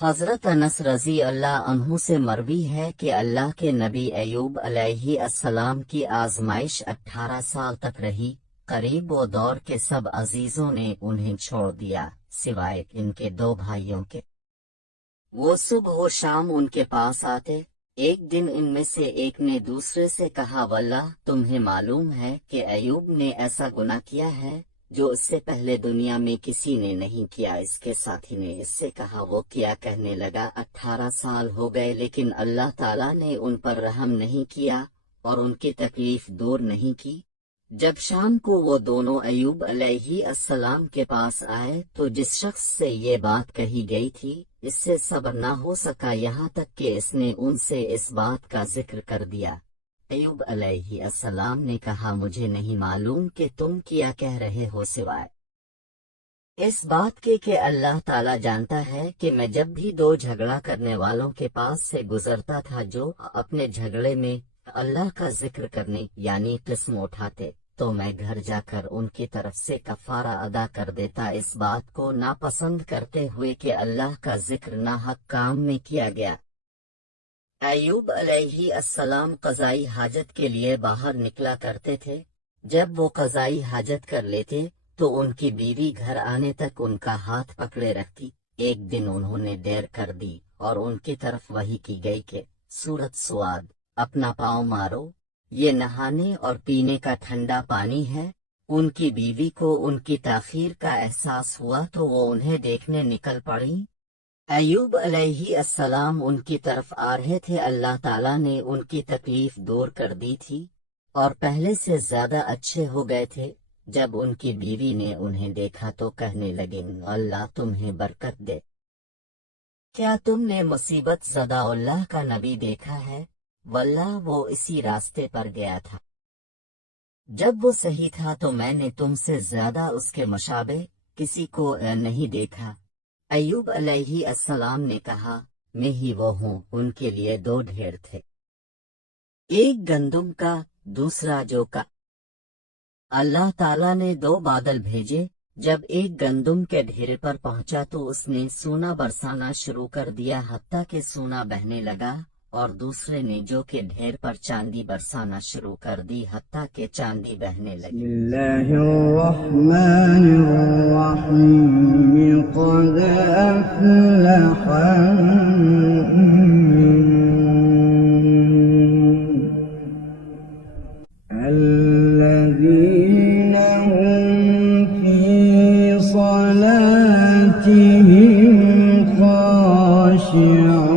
حضرت انس رضی اللہ عنہ سے مروی ہے کہ اللہ کے نبی ایوب علیہ السلام کی آزمائش 18 سال تک رہی، قریب و دور کے سب عزیزوں نے انہیں چھوڑ دیا سوائے ان کے 2 بھائیوں کے۔ وہ صبح و شام ان کے پاس آتے۔ ایک دن ان میں سے ایک نے دوسرے سے کہا، واللہ تمہیں معلوم ہے کہ ایوب نے ایسا گناہ کیا ہے جو اس سے پہلے دنیا میں کسی نے نہیں کیا۔ اس کے ساتھی نے اس سے کہا، وہ کیا؟ کہنے لگا، 18 سال ہو گئے لیکن اللہ تعالیٰ نے ان پر رحم نہیں کیا اور ان کی تکلیف دور نہیں کی۔ جب شام کو وہ دونوں ایوب علیہ السلام کے پاس آئے تو جس شخص سے یہ بات کہی گئی تھی اس سے صبر نہ ہو سکا، یہاں تک کہ اس نے ان سے اس بات کا ذکر کر دیا۔ ایوب علیہ السلام نے کہا، مجھے نہیں معلوم کہ تم کیا کہہ رہے ہو سوائے اس بات کے کہ اللہ تعالیٰ جانتا ہے کہ میں جب بھی 2 جھگڑا کرنے والوں کے پاس سے گزرتا تھا جو اپنے جھگڑے میں اللہ کا ذکر کرنے یعنی قسم اٹھاتے تو میں گھر جا کر ان کی طرف سے کفارہ ادا کر دیتا، اس بات کو ناپسند کرتے ہوئے کہ اللہ کا ذکر ناحق کام میں کیا گیا۔ ایوب علیہ السلام قضائی حاجت کے لیے باہر نکلا کرتے تھے۔ جب وہ قضائی حاجت کر لیتے تو ان کی بیوی گھر آنے تک ان کا ہاتھ پکڑے رکھتی۔ ایک دن انہوں نے دیر کر دی اور ان کی طرف وحی کی گئی کہ سورۃ سواد، اپنا پاؤں مارو، یہ نہانے اور پینے کا ٹھنڈا پانی ہے۔ ان کی بیوی کو ان کی تاخیر کا احساس ہوا تو وہ انہیں دیکھنے نکل پڑیں۔ ایوب علیہ السلام ان کی طرف آ رہے تھے، اللہ تعالیٰ نے ان کی تکلیف دور کر دی تھی اور پہلے سے زیادہ اچھے ہو گئے تھے۔ جب ان کی بیوی نے انہیں دیکھا تو کہنے لگے، اللہ تمہیں برکت دے، کیا تم نے مصیبت زدہ اللہ کا نبی دیکھا ہے؟ واللہ وہ اسی راستے پر گیا تھا۔ جب وہ صحیح تھا تو میں نے تم سے زیادہ اس کے مشابہ کسی کو نہیں دیکھا۔ ایوب علیہ السلام نے کہا، میں ہی وہ ہوں۔ ان کے لیے 2 ڈھیر تھے، ایک گندم کا، دوسرا جو کا۔ اللہ تعالیٰ نے 2 بادل بھیجے، جب ایک گندم کے ڈھیر پر پہنچا تو اس نے سونا برسانا شروع کر دیا حتیٰ کہ سونا بہنے لگا، اور دوسرے نے جو کے ڈھیر پر چاندی برسانا شروع کر دی حتیٰ کہ چاندی بہنے لگی۔ بسم اللہ الرحمن الرحیم، قد افلح الذین هم فی صلاتهم خاشعون۔